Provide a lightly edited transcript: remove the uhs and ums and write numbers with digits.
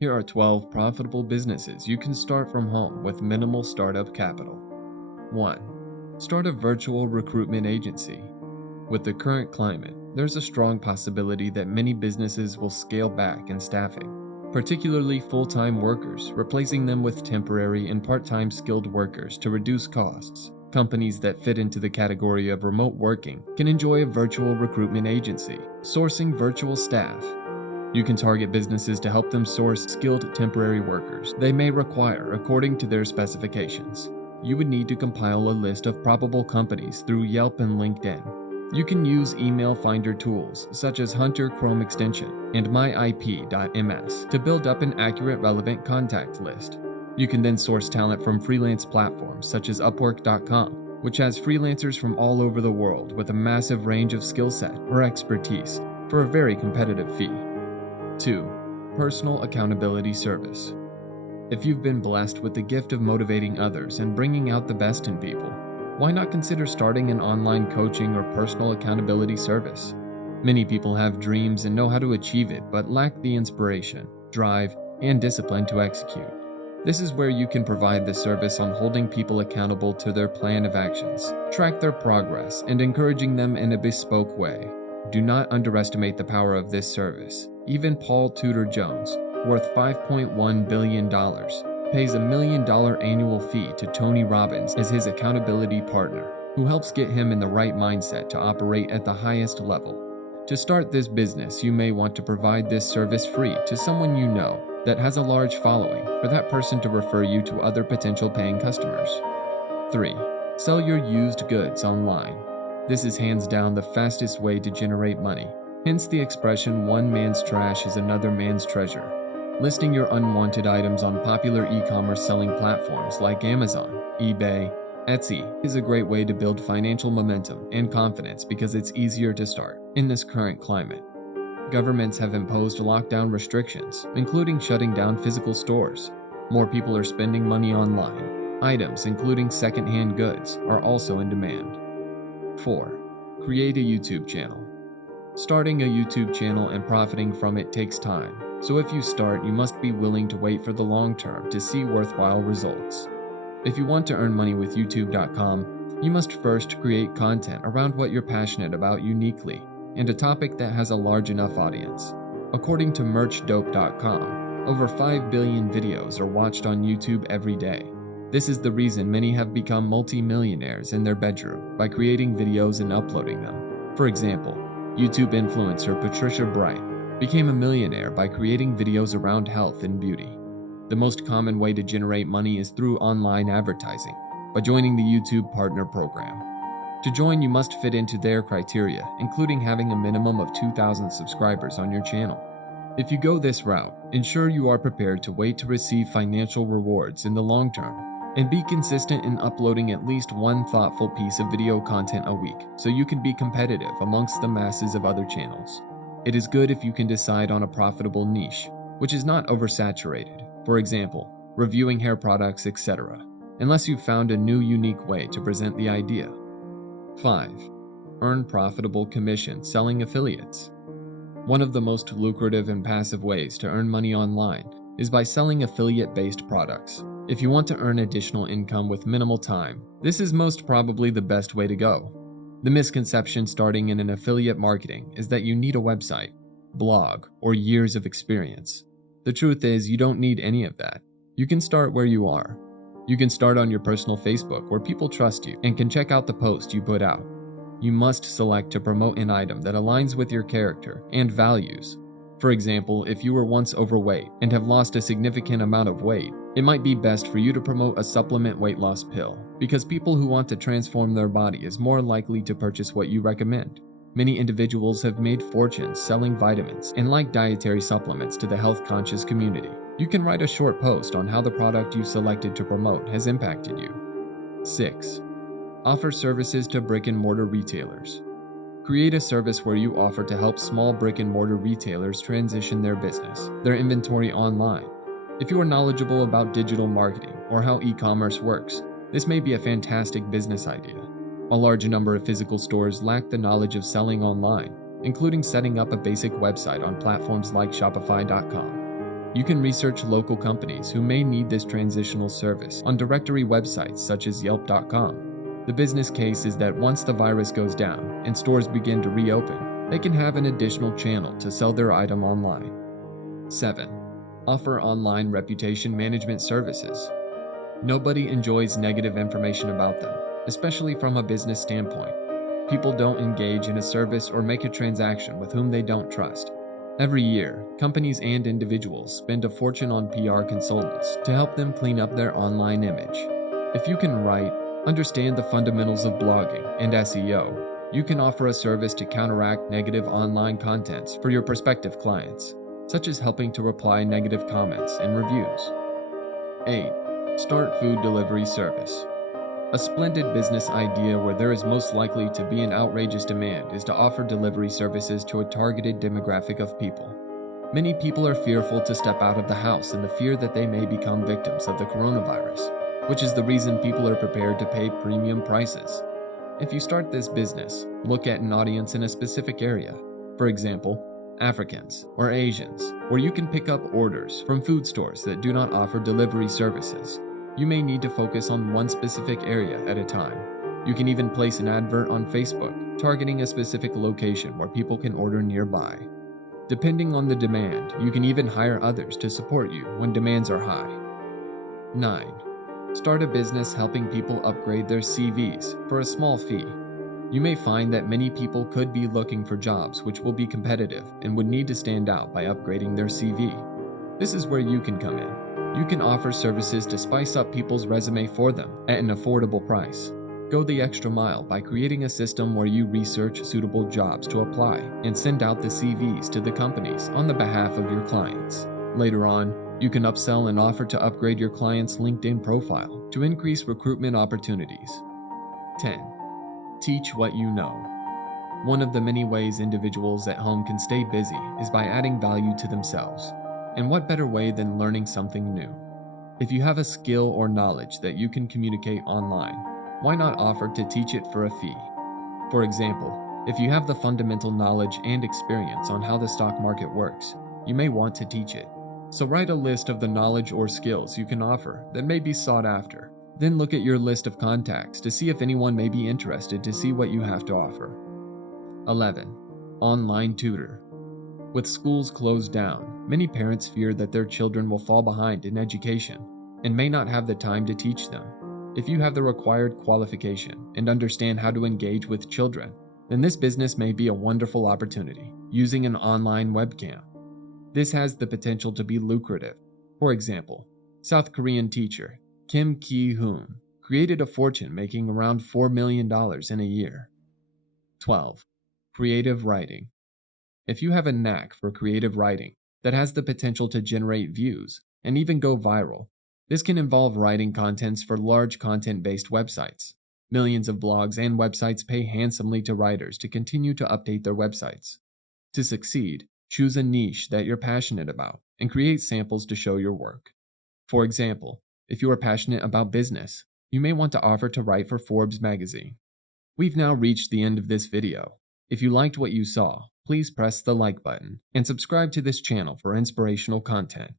Here are 12 profitable businesses you can start from home with minimal startup capital. 1. Start a virtual recruitment agency. With the current climate, there's a strong possibility that many businesses will scale back in staffing, particularly full-time workers, replacing them with temporary and part-time skilled workers to reduce costs. Companies that fit into the category of remote working can enjoy a virtual recruitment agency, sourcing virtual staff. You can target businesses to help them source skilled temporary workers they may require according to their specifications. You would need to compile a list of probable companies through Yelp and LinkedIn. You can use email finder tools such as Hunter Chrome Extension and myip.ms to build up an accurate relevant contact list. You can then source talent from freelance platforms such as Upwork.com, which has freelancers from all over the world with a massive range of skill set or expertise for a very competitive fee. 2. Personal accountability service. If you've been blessed with the gift of motivating others and bringing out the best in people, why not consider starting an online coaching or personal accountability service? Many people have dreams and know how to achieve it but lack the inspiration, drive, and discipline to execute. This is where you can provide the service on holding people accountable to their plan of actions, track their progress, and encouraging them in a bespoke way. Do not underestimate the power of this service. Even Paul Tutor Jones, worth $5.1 billion, pays $1 million annual fee to Tony Robbins as his accountability partner, who helps get him in the right mindset to operate at the highest level. To start this business, you may want to provide this service free to someone you know that has a large following for that person to refer you to other potential paying customers. 3. Sell your used goods online. This is hands down the fastest way to generate money. Hence the expression, one man's trash is another man's treasure. Listing your unwanted items on popular e-commerce selling platforms like Amazon, eBay, Etsy is a great way to build financial momentum and confidence because it's easier to start in this current climate. Governments have imposed lockdown restrictions, including shutting down physical stores. More people are spending money online. Items, including second-hand goods, are also in demand. 4. Create a YouTube channel. Starting a YouTube channel and profiting from it takes time, so if you start, you must be willing to wait for the long term to see worthwhile results. If you want to earn money with YouTube.com, you must first create content around what you're passionate about uniquely and a topic that has a large enough audience. According to merchdope.com, over 5 billion videos are watched on YouTube every day. This is the reason many have become multi-millionaires in their bedroom by creating videos and uploading them. For example, YouTube influencer Patricia Bright became a millionaire by creating videos around health and beauty. The most common way to generate money is through online advertising, by joining the YouTube Partner Program. To join, you must fit into their criteria, including having a minimum of 2,000 subscribers on your channel. If you go this route, ensure you are prepared to wait to receive financial rewards in the long term, and be consistent in uploading at least one thoughtful piece of video content a week so you can be competitive amongst the masses of other channels. It is good if you can decide on a profitable niche, which is not oversaturated, for example, reviewing hair products, etc., unless you've found a new unique way to present the idea. 5. Earn profitable commission selling affiliates. One of the most lucrative and passive ways to earn money online is by selling affiliate-based products. If you want to earn additional income with minimal time, this is most probably the best way to go. The misconception starting in an affiliate marketing is that you need a website, blog, or years of experience. The truth is, you don't need any of that. You can start where you are. You can start on your personal Facebook where people trust you and can check out the post you put out. You must select to promote an item that aligns with your character and values. For example, if you were once overweight and have lost a significant amount of weight, it might be best for you to promote a supplement weight loss pill, because people who want to transform their body is more likely to purchase what you recommend. Many individuals have made fortunes selling vitamins and like dietary supplements to the health-conscious community. You can write a short post on how the product you selected to promote has impacted you. 6. Offer services to brick-and-mortar retailers. Create a service where you offer to help small brick-and-mortar retailers transition their business, their inventory online. If you are knowledgeable about digital marketing or how e-commerce works, this may be a fantastic business idea. A large number of physical stores lack the knowledge of selling online, including setting up a basic website on platforms like Shopify.com. You can research local companies who may need this transitional service on directory websites such as Yelp.com. The business case is that once the virus goes down and stores begin to reopen, they can have an additional channel to sell their item online. 7. Offer online reputation management services. Nobody enjoys negative information about them, especially from a business standpoint. People don't engage in a service or make a transaction with whom they don't trust. Every year, companies and individuals spend a fortune on PR consultants to help them clean up their online image. If you can write, understand the fundamentals of blogging and SEO, you can offer a service to counteract negative online contents for your prospective clients, such as helping to reply negative comments and reviews. 8. Start food delivery service. A splendid business idea where there is most likely to be an outrageous demand is to offer delivery services to a targeted demographic of people. Many people are fearful to step out of the house in the fear that they may become victims of the coronavirus, which is the reason people are prepared to pay premium prices. If you start this business, look at an audience in a specific area, for example, Africans or Asians, where you can pick up orders from food stores that do not offer delivery services. You may need to focus on one specific area at a time. You can even place an advert on Facebook, targeting a specific location where people can order nearby. Depending on the demand, you can even hire others to support you when demands are high. 9. Start a business helping people upgrade their CVs for a small fee. You may find that many people could be looking for jobs which will be competitive and would need to stand out by upgrading their CV. This is where you can come in. You can offer services to spice up people's resume for them at an affordable price. Go the extra mile by creating a system where you research suitable jobs to apply and send out the CVs to the companies on the behalf of your clients. Later on, you can upsell and offer to upgrade your client's LinkedIn profile to increase recruitment opportunities. 10. Teach what you know. One of the many ways individuals at home can stay busy is by adding value to themselves. And what better way than learning something new? If you have a skill or knowledge that you can communicate online, why not offer to teach it for a fee? For example, if you have the fundamental knowledge and experience on how the stock market works, you may want to teach it. So write a list of the knowledge or skills you can offer that may be sought after. Then look at your list of contacts to see if anyone may be interested to see what you have to offer. 11. Online tutor. With schools closed down, many parents fear that their children will fall behind in education and may not have the time to teach them. If you have the required qualification and understand how to engage with children, then this business may be a wonderful opportunity using an online webcam. This has the potential to be lucrative. For example, South Korean teacher Kim Ki-hoon created a fortune making around $4 million in a year. 12. Creative writing. If you have a knack for creative writing that has the potential to generate views and even go viral, this can involve writing contents for large content-based websites. Millions of blogs and websites pay handsomely to writers to continue to update their websites. To succeed, choose a niche that you're passionate about and create samples to show your work. For example, if you are passionate about business, you may want to offer to write for Forbes magazine. We've now reached the end of this video. If you liked what you saw, please press the like button and subscribe to this channel for inspirational content.